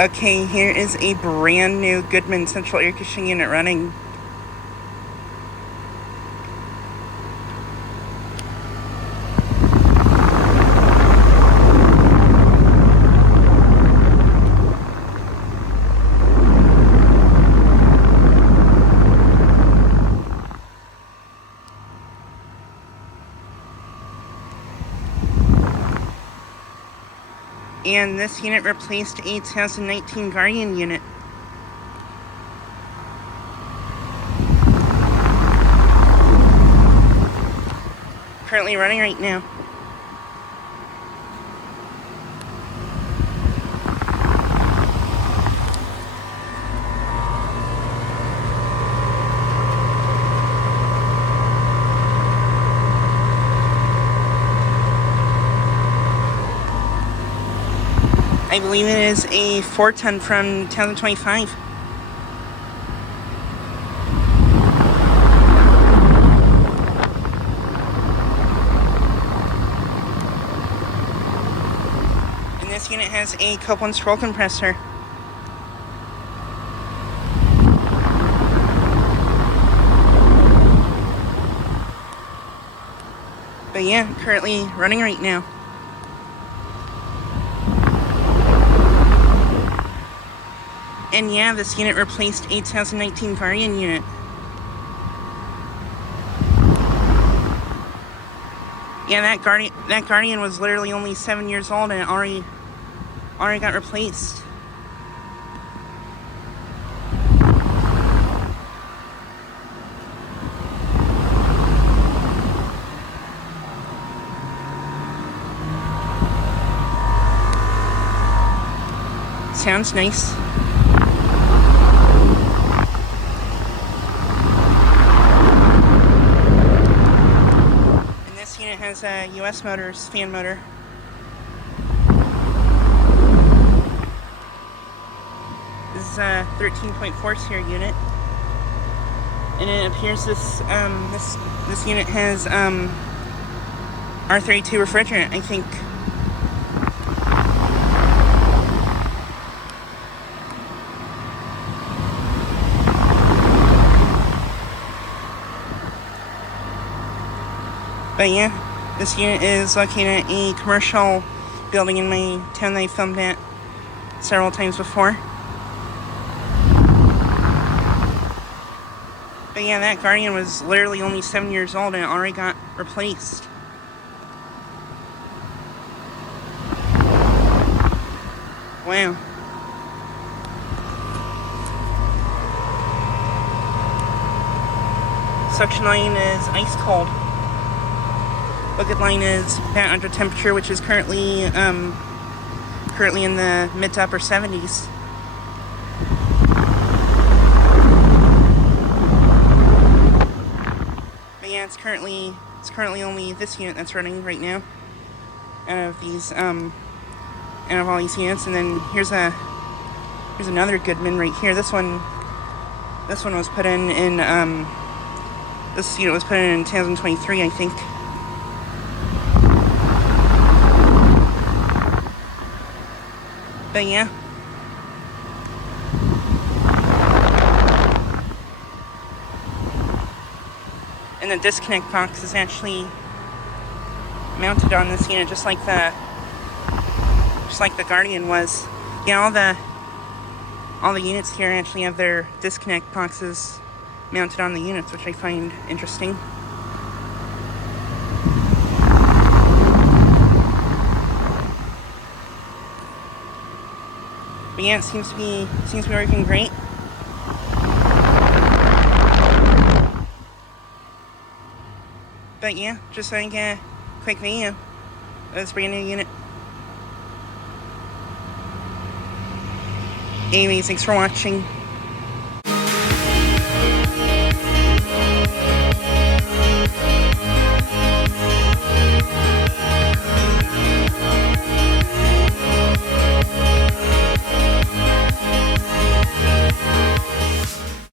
Okay, here is a brand new Goodman central air conditioning unit running. And this unit replaced a 2019 Guardian unit. Currently running right now. I believe it is a 4-ton from 2025. And this unit has a Copeland Scroll compressor. But yeah, currently running right now. And yeah, this unit replaced a 2019 Guardian unit. Yeah, that Guardian was literally only 7 years old and it already got replaced. Sounds nice. And this unit has a US motors, fan motor. This is a 13.4 SEER unit. And it appears this unit has R32 refrigerant, I think. But yeah, this unit is located at a commercial building in my town that I filmed at several times before. But yeah, that Guardian was literally only 7 years old and it already got replaced. Wow. Suction line is ice cold. Bucket line is at under temperature, which is currently in the mid to upper 70s. But yeah, it's currently only this unit that's running right now out of these out of all these units. And then here's another Goodman right here. This one was put in this unit was put in 2023, I think. But yeah. And the disconnect box is actually mounted on this unit just like the Guardian was. Yeah, all the units here actually have their disconnect boxes mounted on the units, which I find interesting. But yeah, it seems to be working great. But yeah, just like a quick video of this brand new unit. Anyways, thanks for watching.